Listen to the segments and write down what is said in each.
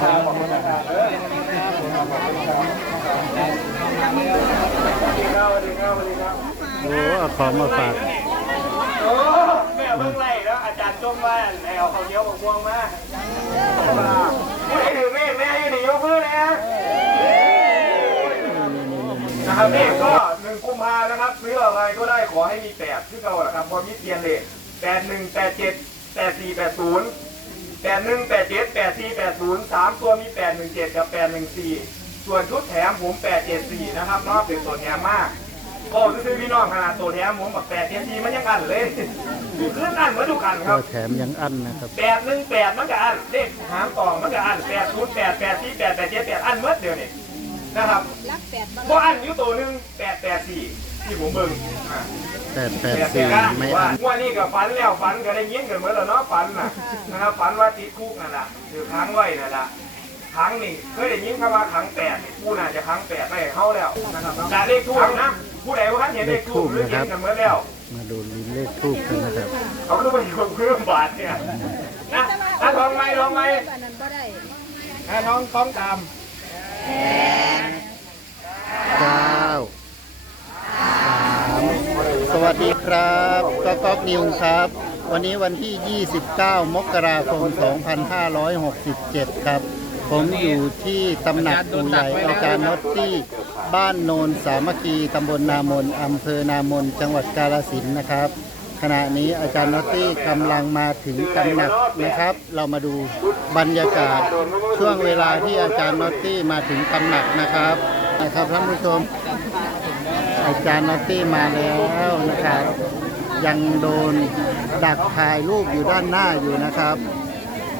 ขอบคุณนะครับเออขอบคุณครับสวัสดีครับสวัสดีครับสวัสดีครับโอ้เอาของมาฝากโอ้แม่เพิ่งไล่แล้วอาจารย์จมว่าแนวเขาเนี้ยวกับม่วงมาผู้ใดถือแม่แม่ให้หนียกมือนะนะครับนี่ก็หนึ่งกุมภานะครับซื้ออะไรก็ได้ขอให้มีแปดที่เราแหละครับพอมีเทียนเลยแปดหนึ่งแปดเจ็ดแปดสี่แปดศูนย์ แปดหนึ่งแปดเจ็ดแปดสี่แปดศูนย์สามตัวมีแปดหนึ่งเจ็ดกับแปดหนึ่งสี่ส่วนชุดแถมผมแปดเจ็ดสี่นะครับนอกเป็นตัวแถมมากก็ซื้อพี่น้องขนาดตัวแถมผมแบบแปดเจ็ดสี่มันยังอันเลยคืออันเหมือนทุกอันคก็รับแถมยังอั้นนะครับ แปดหนึ่งแปดมันก็อันเลขหางต่อมันก็อันแปดศูนย์แปดแปดสี่แปดแปดเจ็ดแปดอันเมื่อเดียวนี่ นะครับรักแปดบ้างก็อันอยู่ตัวหนึ่งแปดแปดสี่ที่ผมเบิ่งอ่า แปดแปดแปดสี่แปดไม่ว่าอั้นว่านี่กับฝันแล้วฝันก็ได้ยินกันเหมือนแล้วเนาะฝันน่ะนะครับฝันว่าติดคุกนั่นแหละคือค้างไว้นั่นแหละค้างนี่เคยได้ยินคำว่าค้างแปดนี่ผู้น่าจะค้างแปดได้เข้าแล้วนะครับแต่เลขทูบนะผู้ใดว่าท่านเห็นเลขทูบหรือเห็นกันเหมือนแล้วมาดูลิ้นเลขทูบกันนะครับ เขาก็ไปอยู่เพื่อนบาทเนี่ยนะนะทองไหมทองไหมอันนั้นก็ได้ นะทองทองตาม เก้าสามส วัสดีครับก็ก๊อกนิวครับ วันนี้วันที่ 29 มกราคม 2567 ครับ ผมอยู่ที่ตำหนักปู่ใหญ่อาจารย์นอตตี้บ้านโนนสามัคคีตำบลนามนอำเภอนามน จังหวัดกาฬสินธุ์นะครับ ขณะนี้อาจารย์นอตตี้กำลังมาถึงตำหนักนะครับ เรามาดูบรรยากาศช่วงเวลาที่อาจารย์นอตตี้มาถึงตำหนักนะครับนะครับท่านผู้ชม อาจารย์นอตตี้มาแล้วนะครับ ยังโดนดักถ่ายรูปอยู่ด้านหน้าอยู่นะครับ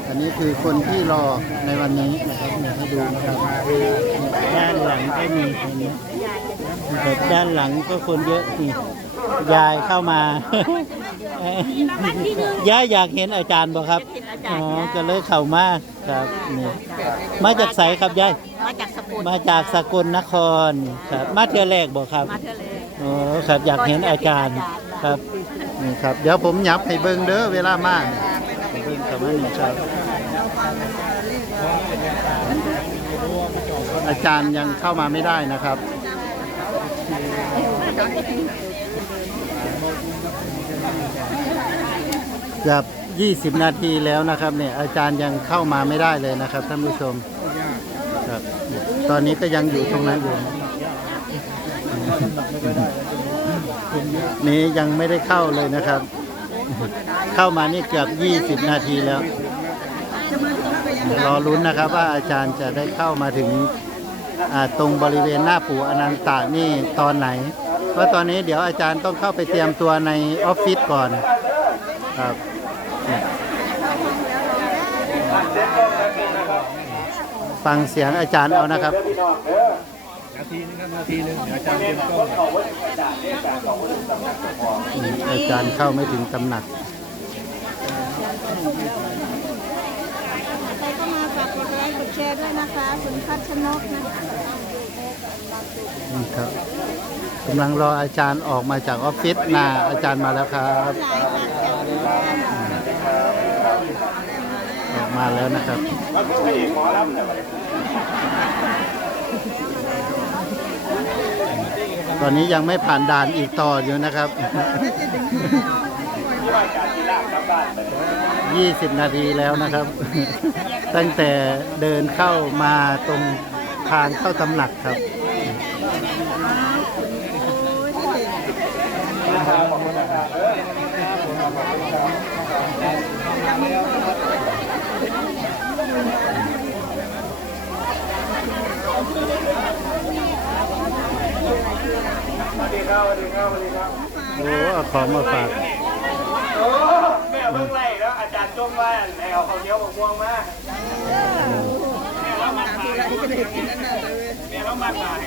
อันนี้คือคนที่รอในวันนี้นะครับเนี่ยให้ดูนะครับด้านหลังก็มีเห็นไหมแต่ด้านหลังก็คนเยอะนี่ยายเข้ามายายอยากเห็นอาจารย์บ่ครับ อ๋อ ก็เลยเข้ามาครับนี่มาจากไสครับยาย มาจากส กุลมาจากสกลนครครับมาเที่ยวแรกบ่ครับมาเทะเลอ๋อครับอยากเห็นอาจารย์ครับนี่ครับ เดี๋ยวผมหยับให้เบิ่งเด้อเวลามากเบิ่งกับมันนี่ครับอาจารย์ยังเข้ามาไม่ได้นะครับจะ20 นาทีแล้วนะครับเนี่ยอาจารย์ยังเข้ามาไม่ได้เลยนะครับท่านผู้ชมครับ ตอนนี้ก็ยังอยู่ตรงนั้นอยู่ นี้ยังไม่ได้เข้าเลยนะครับ เข้ามานี่เกือบ 20 นาทีแล้ว รอลุ้นนะครับว่าอาจารย์จะได้เข้ามาถึงตรงบริเวณหน้าปู่อนันตานี่ตอนไหน เพราะตอนนี้เดี๋ยวอาจารย์ต้องเข้าไปเตรียมตัวในออฟฟิศก่อนครับ ฟังเสียงอาจารย์เอานะครับพี่น้องเด้อนาทีนึงครับนาทีนึงเดี๋ยวอาจารย์เตรียมกล้องเขาว่าอาจารย์เนี่ยอาจารย์เขาว่าสำนักเจ้าของอืมอาจารย์เข้าไม่ถึงตำหนัก ใครก็มาฝากกดไลค์กดแชร์ด้วยนะคะคุณพัชนกนะคะ นี่ครับกำลังรออาจารย์ออกมาจากออฟฟิศนะอาจารย์มาแล้วครับ หลายวันจากหมู่บ้านออก มาแล้วนะครับตอนนี้ยังไม่ผ่านด่านอีกต่ออยู่นะครับที่ว่าอาจารย์ที่ลากกลับนไปเนี่ย20 นาทีแล้วนะครับ ตั้งแต่เดินเข้ามาตรงทางเข้าตำหนักครับขอบคุณนะครับ โอ้เอาของมาฝากโอ้แม่เพิ่งไล่แล้วอาจารย์จมว่าแนวเขาเนี้ยวกับม่วงมากแม่เรามาถ่ายแม่เรามาถ่าย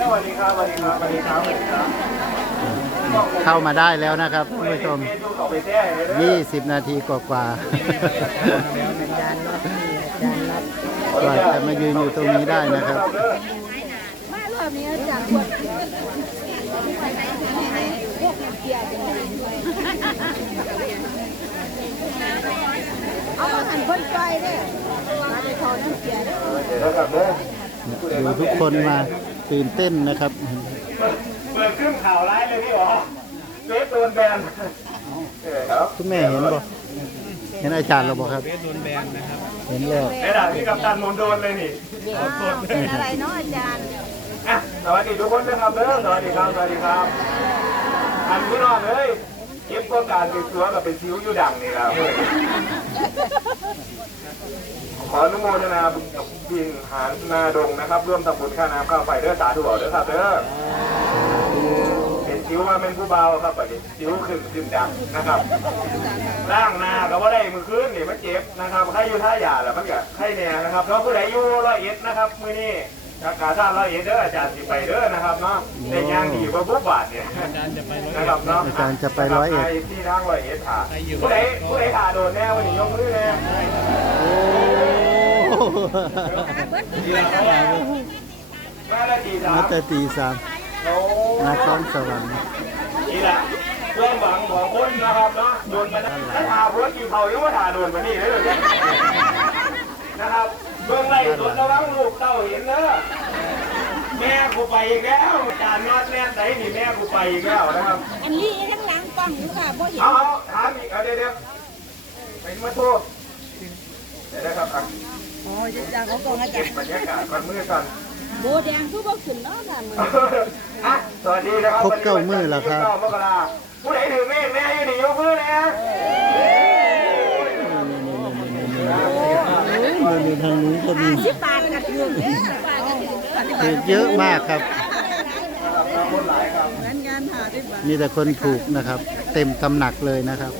สวัสดีครับสวัสดีครับสวัสดีครับสวัสดีครับ เข้ามาได้แล้วนะครับท่านผู้ชมเมนูเขาไปแท้เลยเด้อ20 นาทีกว่าๆกว่าจะมายืนอยู่ตรงนี้ได้นะครับมารอบนี้จากพวกพวกเกียร์เป็นไงด้วยเอามาทหันคนไกลเด้อมาไปถอนน้ำเสียเด้อเดี๋ยวนะครับเด้อดูทุกคนมาตื่นเต้นนะครับเปิด ขึ้นข่าวร้ายเลยพี่หรอเฟซโดนแบนเออครับคุณแม่เห็นบ่เห็นอาจารย์เราบอกครับเบสโดนแบนนะครับ เห็นแล้วในด่านที่กับตันมนโดนเลยนี่อ้าวเป็นอะไรเนาะอาจารย์อะสวัสดีทุกคนนะครับเด้อสวัสดีครับสวัสดีครับอันพี่น้องเอ้ยเก็บก็การติดตัวกับเป็นชิวอยู่ดังนี่แหละเว้ยขออนุโมทนาบุญกับบินหารนาดงนะครับ ร่วมทำบุญค่าน้ำค่าไฟเด้อสาธุเอาเด้อครับเด้อ เป็นชิวว่าเป็นผู้เบาครับประเด็นชิวขึ้นขึ้นดังนะครับร่างนาก็ว่าได้มือคืนนี่มันเจ็บนะครับใครอยู่ท่าหยาแล้วมันก็ใครแน่นะครับแล้วผู้ใดอยู่ร้อยเอ็ดนะครับมือนี้อากาศท่าร้อยเอ็ดเด้ออาจารย์สิไปเด้อนะครับเนาะในยางดีกว่าบุบบาทเนี่ยอาจารย์จะไปร้อยนะครับเนาะอาจารย์จะไปร้อยเอ็ดใคที่ทางร้อยเอ็ดค่ะผู้ใดผู้ใดขาโดนแน่วันนี้ยกมือแน่โอ้มาละทีสามามแต่ตีสามโอ้ นาครสวรรค์ทีละเรื่องหวังของคนนะครับเนาะโดนมาถ้าถาพวกกินเขายังว่าถาโดนมานี่เลยนะครับเบื้องไล่สวนระวังลูกเต้าเห็นเนอะแม่กูไปอีกแล้วจานนอดแน่ใจนี่แม่กูไปอีกแล้วนะครับ อันนี้ข้างหลังกล้องอยู่ค่ะบ่เห็นเอาเอาถามอีกเอาเดี๋ยวเดี๋ยวไปมาโทษเดี๋ยวนะครับอะอ๋ออาจารย์เขากองอาเก็จารย์บบรรยากาศก่อนมือก่อน โบแดงคือบ่ขึ้นเนาะค่ะมื้ออะสวัสดีนะครับครบเก้ามือแล้วครับเก้ามกราผู้ใดถือเมฆแม่อยู่นี่ยกมือนะมือมีทางนู้นก็มีสิบบาทกระเทือนเด้อปาทกระเทือนเยอะเยอะมากครับ คนหลายครับเหมือนงานหาสิบบาทมีแต่คนถูกนะครับ เต็มตำหนักเลยนะครับ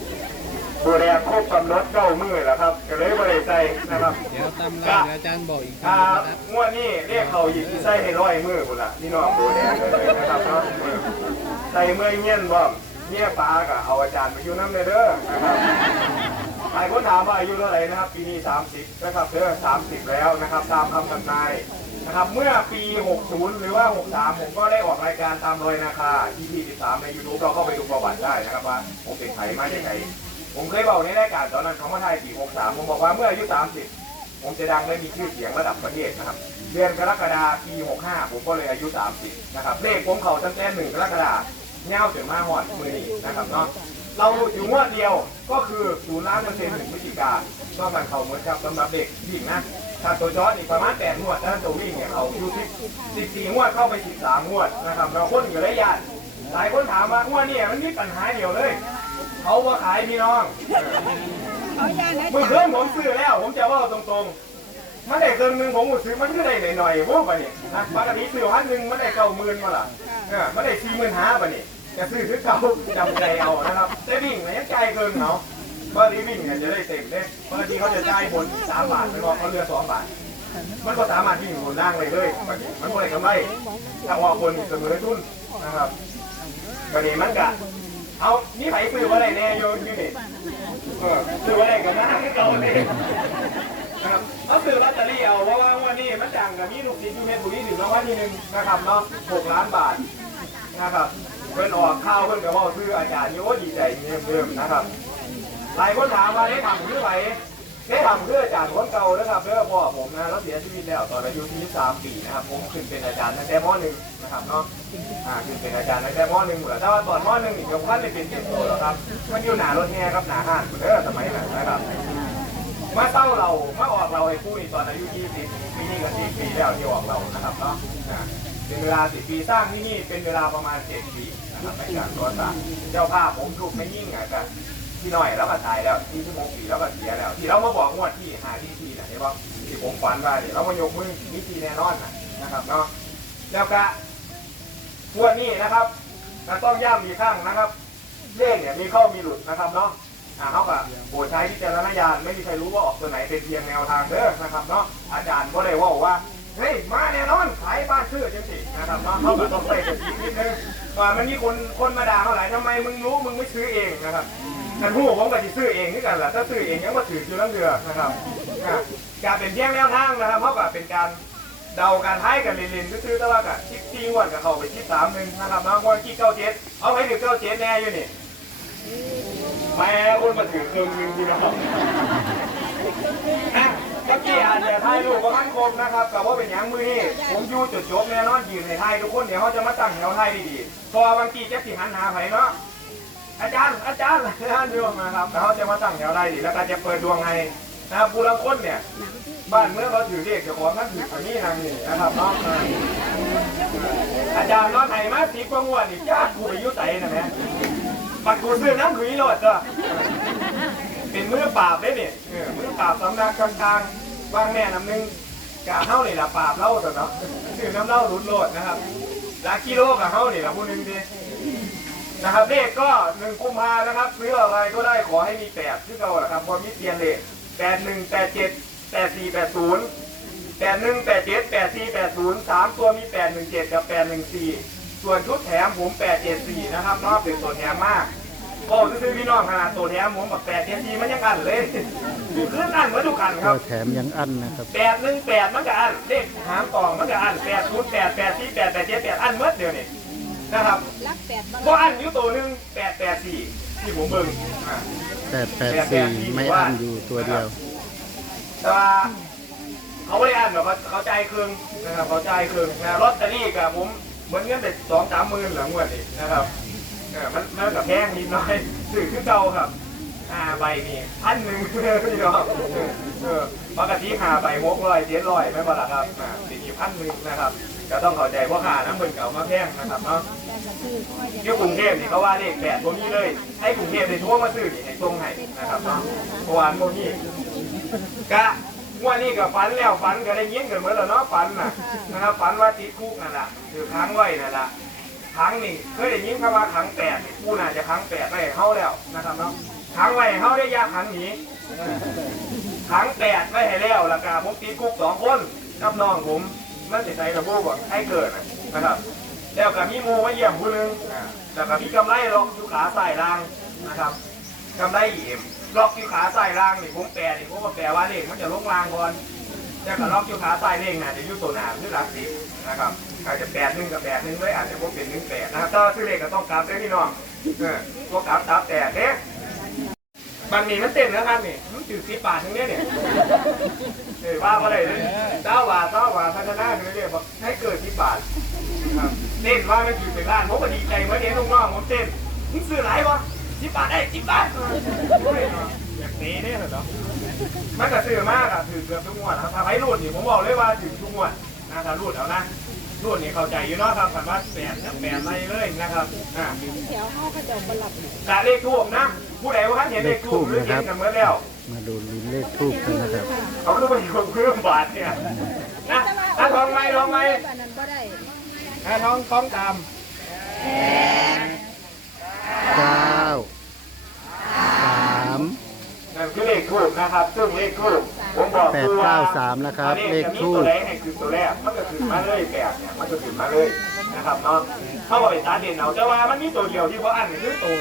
ผู้ใด ครบกำหนดเก้ามือแล้วครับก็เลยบริใจนะครับเดี๋ยวตำราเดี๋ยวอาจารย์บอกอีกทีอ่านะครับงวดนี้เรียกเขาหยิบใส่ให้ร้อยมือคุณล่ะนี่น้องผู้แดงเลยนะครับเนาะมือใส่เมื่อเงี้ยนบ่เนี่ยปลากับเอาอาจารย์ไปอยู่น้ำเลยเด้อนะครับหลายคนถามว่าอายุเท่าไหร่นะครับ ปีนี้ 30 นะครับเด้อ30 แล้วนะครับ ตามคำทำนายนะครับเมื่อปี 60 หรือว่า 63 ผมก็ได้ออกรายการตามรอยนาคาที่ที่13 ใน YouTube เราเข้าไปดูประวัติได้นะครับว่าผมเป็นใครมาจากไหน ผมเคยบอกในรายการตอนนั้นของมาไทยปี63ผมบอกว่าเมื่ออายุ30 ผมจะดังและมีชื่อเสียงระดับประเทศนะครับ เดือนกรกฎาปี 65 ผมก็เลยอายุ 30 นะครับ เลขผมเขาตั้งแต่1กรกฎาคมเงาถึงมาหอดมือนี้นะครับเนาะ เราอยู่งวดเดียวก็คือศูนย์ล้านเปอร์เซ็นต์ถึงพฤศจิกาก็มันเขาเหมือนกับสำหรับเด็กวิ่งนะถ้าตัวจอดอีกประมาณแปดงวดถ้าตัววิ่งเนี่ยเขาอยู่ที่สิบสี่งวดเข้าไปสิบสามงวดนะครับเราคนอยู่ระยะหลายคนถามว่างวดเนี่ยมันมีปัญหาเดียวเลย เขาว่าขายพี่น้องเอาย่างอาเมื่อจารคืนย์ผมซื้อแล้ว ผมจะว่าตรงๆมันได้เกินหนึ่งผมก็ซื้อมันก็ได้หน่อยๆโว้ปะเนี่ยนะปกติซื้อพันหนึ่งมันได้เก้าหมื่นมาละเออมันได้สี่หมื่นห้าปะเนี่ยจะซื้อคือเก่าจำใจเอานะครับแต่วิ่งเนี่ยยังใจเกินเขาปกติวิ่งเนี่ยจะได้เต็มเลยปกติเขาจะจ่ายบนสามบาทไม่พอเขาเรือสองบาทมันก็สามารถวิ่งบนล่างเลยเลยปกติมันก็ได้กำไรถ้าว่าคนเสมอทุนนะครับปกติมันกะ เอานี่ไผซื้อว่าอะไรแน่โยนอยู่นี่เออซื้ออะไรกันนะที่เก่าเลยนะครับเอาซื้อลอตเตอรี่เอาเพราะว่าวันนี้มันจังกับนี่ลูกศิษย์ยูเมนบุรีถึงรางวัลที่หนึ่งนะครับเนาะหกล้านบาทนะครับเพิ่นออกข้าวเพิ่นกับอกซื้ออาจารย์โยดีใจเดิมๆนะครับหลายคนถามว่าได้ทำคือไหน ได้ทำคืออาจารย์คนเก่านะครับเด้อพ่อผมนะแล้วเสียชีวิตแล้วตอนอายุที่23ปีนะครับผมขึ้นเป็นอาจารย์ตั้งแต่ม .1 นะครับเนาะอ่าขึ้นเป็นอาจารย์ตั้งแต่ม .1 เหมือนแต่ว่าตอนม .1 นี่ยังพันเลยเป็นเจ็ดโตแล้วครับ มันอยู่หนารถแห่ครับหนาห้านเด้อสมัยนั้นนะครับมาเต้าเรามาออกเราให้คู่อีกตอนอายุ20ปีนี้ก็10ปีแล้วที่ออกเรานะครับเนาะเป็นเวลา10ปีสร้างที่นี่เป็นเวลาประมาณ7ปีนะครับในการก่อสร้างเจ้าภาพผมถูกไม่ยิ่งอะก็พี่ หน่อยแล้วก็ตายแล้วที่ชั่วโมงปีแล้วก็เสียแล้ว ที่เรามาบอกงวดที่หาที่ทีนะเห็นป่ะที่ผมฝันว่าเดี๋ยวเรามายกมือมีทีแน่นอนนะนะครับเนาะแล้วก็งวดนี้นะครับก็ต้องย้ำอีกครั้งนะครับเลขเนี่ยมีเข้ามีหลุดนะครับเนาะอ่าเขากับโปรดใช้วิจารณญาณไม่มีใครรู้ว่าออกตัวไหนเป็นเพียงแนวทางเด้อนะครับเนาะอาจารย์ก็เลยว่าว่าเฮ้ยมาแน่นอนขายบ้านชื่อจังสินะครับเนาะเขาก็ต้องใส่สตินิดนึงว่ามันมีคนคนมาด่าเขาหลายทำไมมึงรู้มึงไม่ซื้อเองนะครับ แต่ผู้ผมก็จะซื้อเองนี่กันแหละถ้าซื้อเองยังมาถืออยู่น้ำเรือนะครับอะการเป็นเพียงแนวทางนะครับเขากับเป็นการเดาการท้ายกันเล่นๆซื้อๆแต่ว่ากับชิปซีงวดกับเขาไปชิปสามหนึ่งนะครับนาะงวดที่เก้าเจ็ดเอาไปถึงเก้าเจ็ดแน่อยู่นี่แม่คนมาถือเครื่องนึงพี่น้องอะเมื่อกี้อาจจะถ่ายรูปว่ามันคมนะครับแต่ว่าเป็นยังมือนี่ผมอยู่จุดจบแน่นอนยืนในไทยทุกคนเดี๋ยวเขาจะมาตั้งแถวไทยดีๆพอบางทีจะสิหันหาไผเนาะ อาจารย์อาจารย์อาจารย์ดวงนะครับแล้วเขาจะมาตั้งแถวไทยดีแล้วก็จะเปิดดวงให้นะครับผู้ลังคนเนี่ย บ้านเมื่อเขาถือเลขเจ้าของนั่นถือคนนี้นางนี่นะครับนาะอ่าอาจารย์เนาะไหนมาสีกวางวนนี่จ้ากูไปยุ่ไตนะแม่ปัดกูซื้อน้ำถุยโลดจ้ะเป็นมือปราบเลยเนี่ยเมือปราบสำนักกลางๆวางแม่น้ำหนึงกะเฮ้านี่ละปราบเล่าตัวเนาะซื้อน้ำเล่าหลุดโลดนะครับลากิโลกับเฮ้านี่ละผู้หนึงดี นะครับเลขก็หนึ่งกุมภานะครับซื้ออะไรก็ได้ขอให้มีแปดที่เราแหละครับพอมีเตียนเลขแปดหนึ่งแปดเจ็ดแปดสี่แปดศูนย์แปดหนึ่งแปดเจ็ดแปดสี่แปดศูนย์สามตัวมีแปดหนึ่งเจ็ดกับแปดหนึ่งสี่ส่วนชุดแถมผมแปดเจ็ดสี่นะครับนอกเป็นตัวแถมมากก็ซื้อพี่น้องขนาดตัวแถมผมแบบแปดเจ็ดสี่มันยังอันเลยขึ้นอันเหมือนทุกอันคก็รับแถมยังอั้นนะครับแปดหนึ่งแปดมันก็อันเลขหางต่อมันก็อันแปดศูนย์แปดแปดสี่แปดแปดเจ็ดแปดอันเมื่อเดียวนี่ นะครับรักแปดบ้างเพราะอันอยู่ตัวหนึ่งแปดแปดสี่ที่ผมเบิ่งอ่า แปดแปดสี่ไม่อั้นอยู่ตัวเดียว แต่ว่าเขาไม่ได้อ่านหรอกเขาเขาใจายเครื่องนะครับเขาใจายเครื่องนะลอตเตอรี่กับผมเหมือนเงินแต่สองสามหมื่นหลังวันนี้นะครับเออมันมันกับแพงนิดหน่อยสื่อขึ้นเก่าครับ อ่าใบนี่พันหนึ่งพี่น้องเออเออปกติหาใบหกร้อยเจ็ดร้อยไม่พอละครับอ่าสี่พันหนึ่งนะครับก็ต้องเข้าใจว่าค่าน้ำมันเก่ามาแพงนะครับเนาะยู่กรุงเทพนี่เขาว่าเลขแปดพวกนี้เลยให้กรุงเทพได้ทั่วมาซื้อนี่ให้ตรงให้นะครับเนาะเพราะว่าพวกนี้กะวันนี้กับฝันแล้วฝันก็ได้ยินกันเหมือนแล้วเนาะฝันน่ะนะครับฝันว่าติดคุกนั่นแหละคือค้างไว้นั่นแหละค้างนี่เคยได้ยินคำว่าค้างแปดนี่ผู้น่าจะค้างแปดไว้ให้าแล้วนะครับเนาะ ค้างไว้ให้เขาได้ยาค้างหนีค้างแปดไว้ให้แล้วแล้วก็ผมติดคุกสองคนกับน้องผมนั่นสิใส่ระบุก่อนให้เกิดนะครับ แล้วก็มีหมูมาเยี่ยมผู้หนึงอ่าแล้วก็มีกำไรล็อกอยู่ขาใส่ล่างนะครับกำไรเอ็มล็อกอยู่ขาใส่ล่างนี่ผมแปลนี่ผมว่าแปลว่าเลขมันจะลงล่างก่อนแล้วก็ล็อกอยู่ขาใส่เลขน่ะจะอยู่ตัวหนาคือหลักสิบนะครับอาจจะแปดหนึ่งกับแปดหนึ่งเลยอาจจะพวกเป็นหนึ่งแปดนะครับถ้าซื้อเลขก็ต้องกราฟได้พี่น้องเออพวกกราฟตับแปดเด้ บางนี้มันเต้นนะครับนี่มันถือสิบบาททั้งเนี้ยเนี่ยเออว่าอะไรเลยเจ้าบาทเจ้าบาทพัฒนาเรื่อยๆบอกให้เกิดสิบบาทครับเต้นว่าไม่ถือเป็นล้านผมก็ดีใจเมื่อเห็นลูกน้องผมเต้นมึงซื้อหลายวะสิบบาทได้สิบบาทโอ้ยเนาะอยากหนีเนี่ยเหรอมันก็ซื้อมากอะถือเกือบทุกงวดครับถ้าให้รูดนี่ผมบอกเลยว่าถือทุกงวดนะถ้ารูดเอานะ รูดนี่เข้าใจอยู่เนาะครับคำว่าแปดแปดอะไรเลยนะครับอ่าแถวห้องก็จะบหลับกะเลขทูบนะ ผู้ใดว่าท่านเห็นเลขทูบหรือเห็นกันเมื่อแล้ว มาดูลุ้นเลขทูบกันนะครับเขาก็ไปอยู่กับเครื่องบาทเนี่ยนะถ้าทองไหมทองไหมอันนั้นก็ได้ถ้าทองทองตามเก้าสามนั่นคือเลขทูบนะครับ ซึ่งเลขทูบ ผมบอกแปดคือว่าเก้าสามแล้วครับ เลขทูตัวบแรกให้คือตัวแรกมันก็คือมาเลยแบบเนี่ยมันก็คือมาเลยนะครับเนาะเข้ามาเป็นตาเด่นเอาแต่ว่ามันมีตัวเดียวที่ว่าอันคือตัว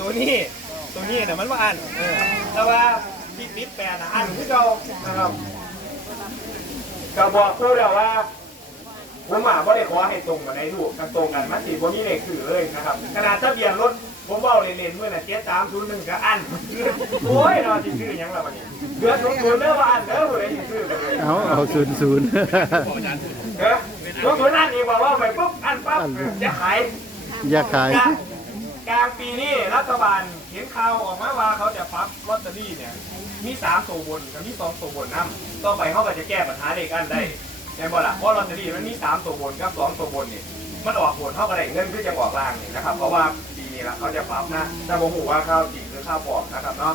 ตัวนี้ตัวนี้เนี่ยมันว่าอันเออแต่ว่าที่ปิดแปดนะอันคือเรานะครับก็บอกครูแล้วว่าผมอะไม่ได้ขอให้ตรงกับในรูปกันตรงกันมันสีผมมีเลขสื่อเลยนะครับขนาดทะเบียนรถ ผมเบาเล่นๆเมื่อน่ะเจ็ดสามศูนย์หนึ่งก็อันโอ้ยเราจะซื้อหยังละวันนี้เดือดศูนย์ศูนย์เด้อว่าอันเด้อผู้ใดสิซื้อกันเลยเอาเอาศูนย์ศูนย์ เด้อศูนย์ศูนย์อันนี้บอกว่าไปปุ๊บอันปั๊บอันเลยจะขาย อย่าขาย กลางกลางปีนี้รัฐบาลเห็นข่าวออกมาว่าเขาจะปรับลอตเตอรี่เนี่ยมีสามตัวบนกับมีสองตัวบนน้ำต่อไปเขาก็จะแก้ปัญหาเลขอันได้ใช่บ่ล่ะเพราะลอตเตอรี่มันมีสามตัวบนกับสองตัวบนนี่มันออกบนเท่ากับได้เงินคือจะออกล่างนี่นะครับเพราะว่า ปีนี้ละเขาจะปรับนะแต่ผมบอกว่าข้าวจริงหรือข้าวปลอมนะครับเนาะ